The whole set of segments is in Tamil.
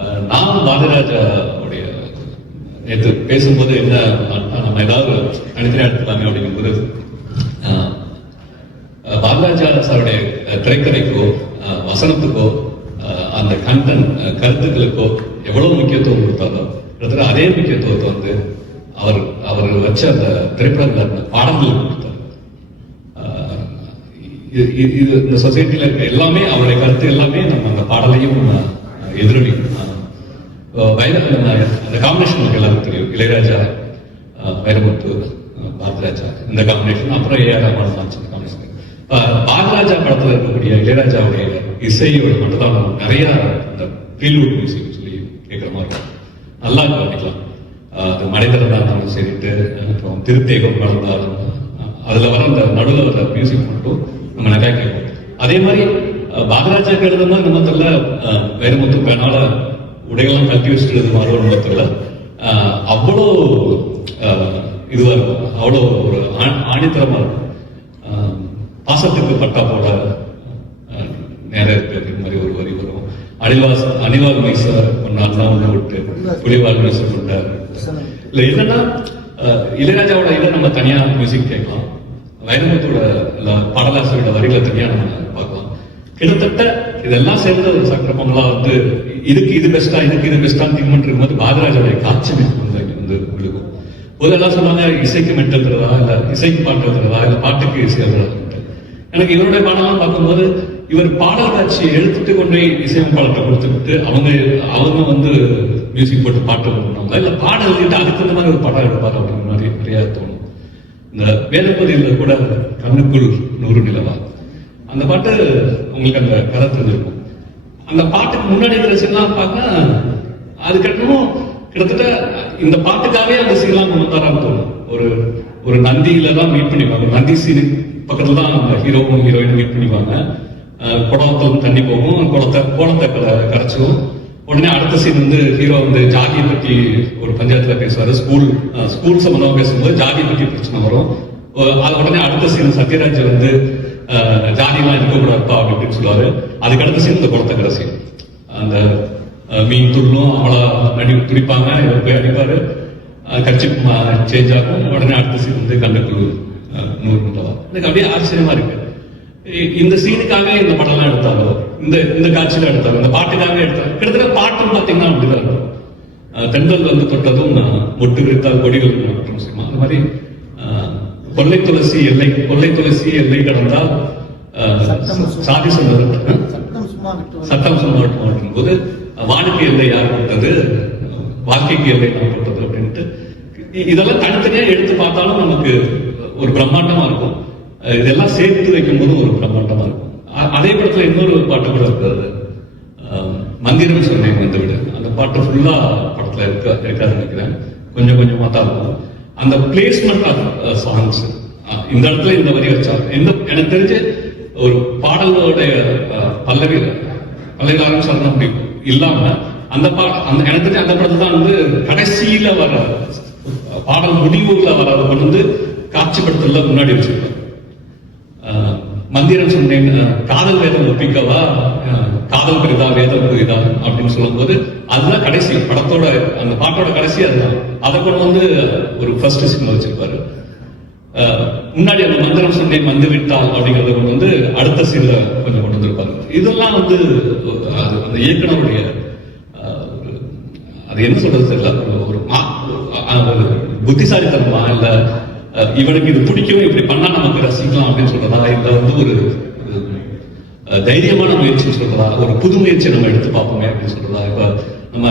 நான் பாரதிராஜா உடைய நேற்று பேசும்போது என்ன நம்ம ஏதாவது தனித்தனியாக எடுத்துக்கலாமே அப்படிங்கும்போது பாரதிராஜா சாருடைய திரைக்கதைக்கோ வசனத்துக்கோ அந்த கண்டென்ட் கருத்துக்களுக்கோ எவ்வளவு முக்கியத்துவம் கொடுத்தாரோ கிட்டத்தட்ட அதே முக்கியத்துவத்தை வந்து அவர் வச்ச அந்த திரைப்படங்கள் அந்த பாடங்களுக்கு கொடுத்தார். இது இந்த சொசைட்டில இருக்க எல்லாமே அவருடைய கருத்து எல்லாமே நம்ம அந்த பாடலையும் எதிரொலிக்கும். அந்த காம்பினேஷன் நமக்கு எல்லாருக்கும் தெரியும். இளையராஜா, வைரமுத்து, பாரதிராஜா இந்த காம்பினேஷன், அப்புறம் ஏஆர் ரஹ்மான் இந்த காம்பினேஷன். பாரதிராஜா படத்துல இருக்கக்கூடிய இளையராஜாவுடைய இசையோட மட்டும் தான் நம்ம நிறைய இந்த ஃபீல்வுட் மியூசிக் சொல்லி கேட்குற மாதிரி இருக்கும். நல்லா கவனிக்கலாம். அது மனிதராக இருந்தாலும் சரிட்டு, அப்புறம் திருத்தேகம் வளர்ந்தாலும் அதுல வர அந்த நடுவில் வர மியூசிக் மட்டும் நம்ம நிறைய கேட்போம். அதே மாதிரி பாரதிராஜா எழுதுனா நம்ம தெரியல வைரமுத்து பேனால உடைகள்லாம் கட்டி வச்சுட்டு மாறுவோம் நம்ம தெரியல. அவ்வளோ இதுவா இருக்கும், அவ்வளோ ஒரு ஆணித்தரமா இருக்கும். பாசத்துக்கு பட்டா போட நேரம் இருக்கு மாதிரி ஒரு வரி வரும். அணிவால் மீச ஒன்னால்தான் ஒண்ணு விட்டு புலிவால் மீச கொண்டார். இல்ல என்னன்னா இளையராஜாவோட இதை நம்ம தனியா மியூசிக் கேட்கலாம், வைரமுத்தோட பாடலாசியோட வரிகளை தனியா நம்ம பார்க்கலாம். கிட்டத்தட்ட இதெல்லாம் சேர்ந்த ஒரு சக்கர பொங்கலா வந்து இதுக்கு இது பெஸ்டா இதுக்கு இது பெஸ்டான்னு திங்க் பண்ணிருக்கும் போது பாரதிராஜாவுடைய காட்சி வந்து விழுகும். முதல்ல சொன்னாங்க இசைக்கு மெட்டல் தருதா, இல்ல இசைக்கு பாட்டு தருதா, இல்ல பாட்டுக்கு இசை தருதா. எனக்கு இவருடைய பாடலாம் பார்க்கும்போது இவர் பாடல் காட்சியை எடுத்துட்டு கொண்டு இசையமைப்பாளர்கிட்ட கொடுத்துக்கிட்டு அவங்க வந்து மியூசிக் போட்டு பாட்டு பண்ணுவாங்க, இல்ல பாடல் எழுதிட்டு அதுக்கு இந்த மாதிரி ஒரு படம் எடுப்பாரு அப்படிங்கிற மாதிரி நிறைய தோணும். இந்த வேதப்பதியில கூட கண்ணுக்குள் 100 நிலவா அந்த பாட்டு உங்களுக்கு அந்த கருத்து இருக்கும். அந்த பாட்டுக்கு முன்னாடி இருக்கிற சீன்லாம் பார்க்க அதுக்கப்புறம் கிட்டத்தட்ட இந்த பாட்டுக்காகவே அந்த சீன்லாம் கொண்டு வரான்னு தோணும். ஒரு நந்தியில தான் மீட் பண்ணிப்பாங்க. நந்தி சீனு பக்கத்துல தான் அந்த ஹீரோவும் ஹீரோயின் மீட் பண்ணிப்பாங்க. குடத்துல தண்ணி போகும், கோலத்தை கரைச்சிடும். உடனே அடுத்த சீன் வந்து ஹீரோ வந்து ஜாதியை பத்தி ஒரு பஞ்சாயத்துல பேசுவாரு. ஸ்கூல் சம்பந்தமா பேசும்போது ஜாதியை பத்தி பிரச்சனை வரும். அது உடனே அடுத்த சீன் சத்யராஜ் வந்து ஜாதியெல்லாம் இருக்கக்கூடாதுப்பா அப்படின்னு சொல்லுவாரு. அதுக்கு அடுத்த சீன் இந்த குளத்தை கரை சீன். அந்த மீன் துள்ளும் அவளா துடிப்பாங்க, இவர் போய் அடிப்பாரு, கட்சி சேஞ்ச் ஆகும். உடனே அடுத்த சீன் வந்து கண்ணுக்குள் 100 நிலவா. எனக்கு அப்படியே ஆச்சரியமா இருக்கு. இந்த சீனுக்காக இந்த படம்லாம் எடுத்தாங்க, இந்த காட்சியில எடுத்தாங்க, இந்த பாட்டுக்காக எடுத்தாங்க. கிட்டத்தட்ட பாட்டும் பாத்தீங்கன்னா அப்படிதான் இருக்கும். தென்றல் வந்து தொட்டதும் மொட்டு விரித்தால் கொடிகள் மற்றும் அந்த மாதிரி கொள்ளை துளசி எல்லை கடந்தால் சாதி சட்டம் சும்மா விட்டும் போது வானுக்கு எல்லை யார் போட்டது, வாழ்க்கைக்கு எல்லை யார் போட்டது அப்படின்ட்டு இதெல்லாம் தனித்தனியா எடுத்து பார்த்தாலும் நமக்கு ஒரு பிரம்மாண்டமா இருக்கும். இதெல்லாம் சேர்த்து வைக்கும் போது ஒரு பிரம்மாண்டமா இருக்கும். அதே படத்துல இன்னொரு பாட்டு கூட இருக்கிறது, மந்திரம் சொன்னேன் வந்து விட. அந்த பாட்டு ஃபுல்லா படத்துல இருக்காது நினைக்கிறேன், கொஞ்சம் கொஞ்சமா தான் இருக்கும். அந்த பிளேஸ்மெண்ட் ஆஃப் சாங்ஸ், இந்த இடத்துல இந்த வரி வச்சா எனக்கு தெரிஞ்சு ஒரு பாடலோட பல்லவி ஆரம்பிச்சாலும் அப்படி இல்லாம அந்த எனக்கு தெரிஞ்ச அந்த படத்துல தான் வந்து கடைசியில வர பாடல் முடிவுல வர வந்து காட்சிப்படுத்தல முன்னாடி வச்சிருப்பாங்க. மந்திரம் சொன்னேன், காதல் வேதம் ஒப்பிக்கவா, காதல் பெரிதா வேதம் புரிதா அப்படின்னு சொல்லும் போது அதுதான் கடைசி படத்தோட அந்த பாட்டோட கடைசி அதுதான். அதை கொண்டு வந்து ஒரு ஃபர்ஸ்ட் சீன்ல வச்சிருப்பாரு. முன்னாடி அந்த மந்திரம் சொன்னேன் வந்து விட்டால் அப்படிங்கறத கொண்டு வந்து அடுத்த சீன்ல கொஞ்சம் கொண்டு வந்திருப்பாரு. இதெல்லாம் வந்து அந்த இயக்குனருடைய அது என்ன சொல்றது தெரியல, ஒரு புத்திசாலித்தனமா இல்ல இவனுக்கு இது பிடிக்கும் இப்படி பண்ணா நமக்கு ரசிக்கலாம் அப்படின்னு சொல்றதா, இல்ல வந்து ஒரு தைரியமான முயற்சி சொல்றதா, ஒரு புது முயற்சியை நம்ம எடுத்து பார்ப்போமே அப்படின்னு சொல்றதா. இப்ப நம்ம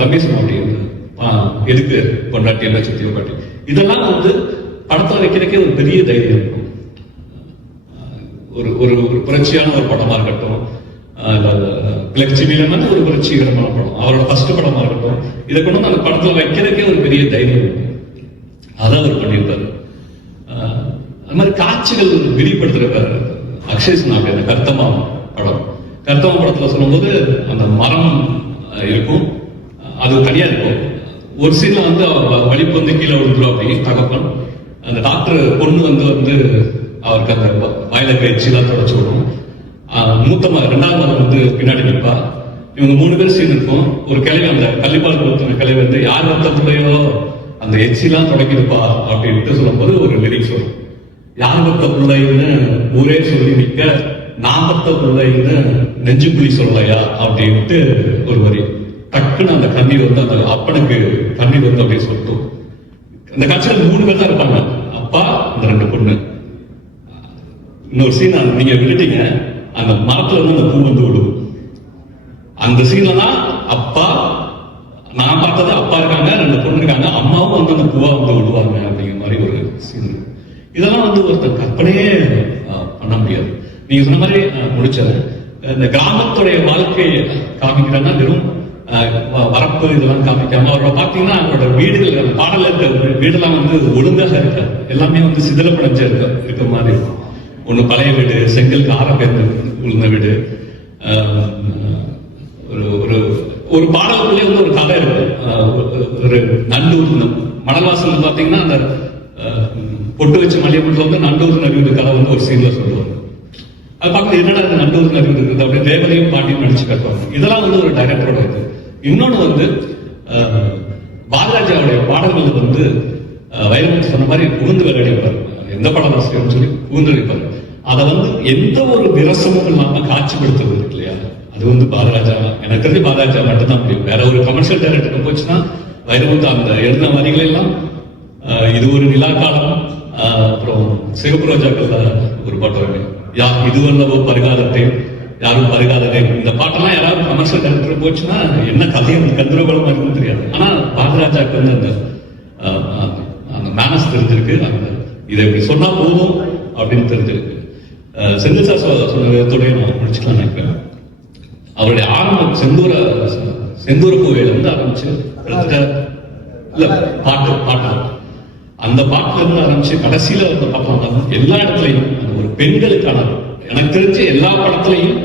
தம்பி சொன்ன அப்படின்னு எதுக்கு கொண்டாட்டி என்ன சுத்தி பாட்டி, இதெல்லாம் வந்து படத்தை வைக்கிறதுக்கே ஒரு பெரிய தைரியம் இருக்கும். ஒரு புரட்சியான ஒரு படமா இருக்கட்டும், லட்சுமியில வந்து ஒரு புரட்சிகரமான படம், அவரோட ஃபர்ஸ்ட் படமா இருக்கட்டும், இதை கொண்டு வந்து அந்த படத்துல வைக்கிறதுக்கே ஒரு பெரிய தைரியம் இருக்கும். அதை அவர் பண்ணியிருப்பாரு. அது மாதிரி காட்சிகள் விரிப்படுத்துறாரு. அக்ஷய் சொன்னாங்க இந்த கர்த்தமா படத்துல சொல்லும்போது அந்த மரம் இருக்கும், அது தனியா இருக்கும். ஒரு சீன்ல வந்து வலிப்பு வந்து கீழே விழுந்துரும். அப்படி தகப்பன் அந்த டாக்டர் பொண்ணு வந்து அவருக்கு அந்த வாயில எச்சிலாம் தொடச்சு விடும். மூத்தமா 2வது மகன் வந்து பின்னாடி நிற்பா. இவங்க 3 பேர் சீன் இருக்கும். ஒரு கிளவி, அந்த கள்ளிப்பால் கொடுத்த கிளவி வந்து யார் வத்த பிள்ளையோ அந்த எச்சிலாம் தொடக்கிருப்பா அப்படின்ட்டு சொல்லும்போது ஒரு லிரிக்ஸ் வரும். யார் வத்த பிள்ளைன்னு ஊரே சொல்லி நிற்க, நான் வத்த பிள்ளைன்னு நெஞ்சுக்குழி சொல்லலையா அப்படின்ட்டு ஒரு வரி. டக்குன்னு அந்த கண்ணீர் வந்து அந்த அப்பனுக்கு கண்ணீர் வந்து அப்படியே சொல்லிட்டோம். இந்த காட்சியில் 3 பேர் தான் இருப்பாங்க, அப்பா, அந்த 2 பொண்ணு. இன்னொரு சீன் நீங்க விட்டுட்டீங்க, அந்த மரத்துல வந்து அந்த பூ வந்து விடுவோம். அந்த சீன்ல தான் அப்பா, நான் பார்த்தது அப்பா இருக்காங்க, 2 பொண்ணு இருக்காங்க, அம்மாவும் வந்து அந்த பூவா வந்து விடுவாங்க அப்படிங்கிற மாதிரி ஒரு சீன். இதெல்லாம் வந்து ஒருத்தர் கற்பனையே பண்ண முடியாது. நீங்க சொன்ன மாதிரி முடிச்சது இந்த கிராமத்துடைய வாழ்க்கையை காமிக்கிறேன்னா வெறும் வரப்பு இதெல்லாம் காமிக்காம அவரோட பாத்தீங்கன்னா அவரோட வீடுகள், பாடல இருக்க வீடெல்லாம் வந்து ஒழுங்காக இருக்க, எல்லாமே வந்து சிதிலப்படைஞ்ச இருக்க மாதிரி இருக்கும். ஒண்ணு பழைய வீடு, செங்கல் கார பேர் உளுந்த வீடு. ஒரு ஒரு பாடலுக்குள்ளே வந்து ஒரு கதை இருக்கும். ஒரு நண்டூர் மணல்வாசல் பாத்தீங்கன்னா அந்த பொட்டு வச்ச மல்லிகைப்பூட்டில் வந்து நண்டூர் நடுவு கதை வந்து ஒரு சீன்ல சொல்லுவாங்க. அது பார்க்க என்னடா நண்டூர் நடுவு இருக்குது அப்படி தேவதையும் பாட்டியும் நடிச்சு கட்டுவாங்க. இதெல்லாம் வந்து ஒரு டைரக்டரோட இது. இன்னொன்னு வந்து பாலராஜாவுடைய பாடல்கள் வந்து வைரமுத்து சொன்ன மாதிரி புகுந்து விளையாடிப்பார். எந்த படம் ஆசிரியர்னு சொல்லி புகுந்து வைப்பார். அதை வந்து எந்த ஒரு விரசமும் இல்லாம காட்சிப்படுத்துவது இருக்கு இல்லையா, அது வந்து பாலராஜா, எனக்கு தெரிஞ்சு பாலராஜா மட்டும்தான் முடியும். வேற ஒரு கமர்ஷியல் டைரக்டர் போச்சுன்னா வைரமுத்து அந்த எழுதின வரிகள் எல்லாம் இது ஒரு நிலா காலம், அப்புறம் சிகப்பு ரோஜாக்கள்ல ஒரு பாட்டு இருக்கு, இதுவல்லவோ பரிகாரத்தை யாரும் பரிகாரத்தை, இந்த பாட்டெல்லாம் யாராவது கமர்ஷியல் டைரக்டர் போச்சுன்னா என்ன கதையும் கந்தரகோலமா இருக்குன்னு தெரியாது. ஆனா பாலராஜாக்கு வந்து அந்த மேனஸ் தெரிஞ்சிருக்கு, அந்த இதை இப்படி சொன்னா போதும் அப்படின்னு தெரிஞ்சிருக்கு. செந்தில் சார் சொன்ன விதத்தோடய நான் முடிச்சுக்கலாம் நினைக்கிறேன். அவருடைய ஆரம்பம் செந்தூர பூவையில இருந்து ஆரம்பிச்சு இல்ல பாட்டு அந்த பாட்டுல இருந்து ஆரம்பிச்சு கடைசியில வந்து பார்க்கலாம் எல்லா இடத்துலையும் அந்த ஒரு பெண்களுக்கான, எனக்கு தெரிஞ்ச எல்லா படத்திலையும்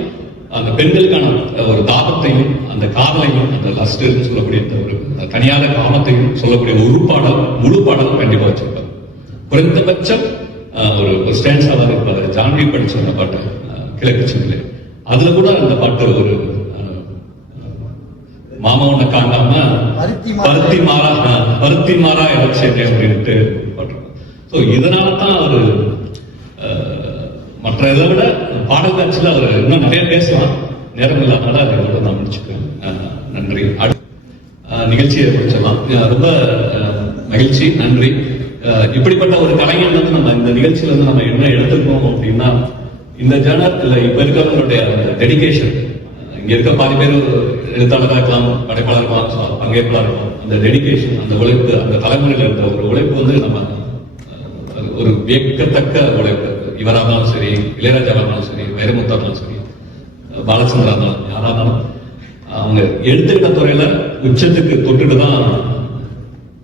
அந்த பெண்களுக்கான ஒரு தாபத்தையும் அந்த காதலையும் அந்த லஸ்ட் சொல்லக்கூடிய ஒரு தனியாத காமத்தையும் சொல்லக்கூடிய ஒரு பாடல், முழு பாடல் கண்டிப்பா வச்சிருப்பாரு. குறைந்தபட்சம் ஒரு ஸ்டான்ஸாவது இருப்பாரு. ஜான்வி படிச்ச அந்த பாட்டு கிழக்கு சிங்கிலே, அதுல கூட அந்த பாட்டு ஒரு மாமாவனை காண்டாம பருத்தி மாறா இலட்சியத்தை அப்படின்ட்டு பாட்டு. ஸோ இதனாலதான் அவரு மற்ற இதை விட பாடல் காட்சியில் அவர் இன்னும் நிறைய பேசலாம், நேரம் இல்லாம அதை கூட நான் முடிச்சுக்கிறேன். நன்றி. நிகழ்ச்சியை முடிச்சிடலாம். ரொம்ப மகிழ்ச்சி, நன்றி. இப்படிப்பட்ட ஒரு கலைஞர் வந்து நம்ம இந்த நிகழ்ச்சியில இருந்து நம்ம என்ன எடுத்துக்கணும் அப்படின்னா, இந்த ஜேர்னல் இல்ல இப்ப இருக்கிறவங்களுடைய டெடிகேஷன், இங்க இருக்க பாதி பேர் எழுத்தாளராக இருக்கலாம், படைப்பாளர் இருக்கலாம், பங்கேற்பாளர் இருக்கலாம், அந்த டெடிகேஷன், அந்த உழைப்பு, அந்த தலைமுறையில் இருந்த ஒரு உழைப்பு வந்து நம்ம ஒரு வியக்கத்தக்க உழைப்பு. இவராக இருந்தாலும் சரி, இளையராஜாவாக இருந்தாலும் சரி, வைரமுத்தா இருந்தாலும் சரி, பாலச்சந்திரா இருந்தாலும் யாரா இருந்தாலும் அவங்க எடுத்துக்கிட்ட துறையில உச்சத்துக்கு தொட்டுட்டு தான்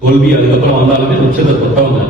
தோல்வி அதுக்கப்புறம் வந்தாலுமே உச்சத்தை தொட்டவங்க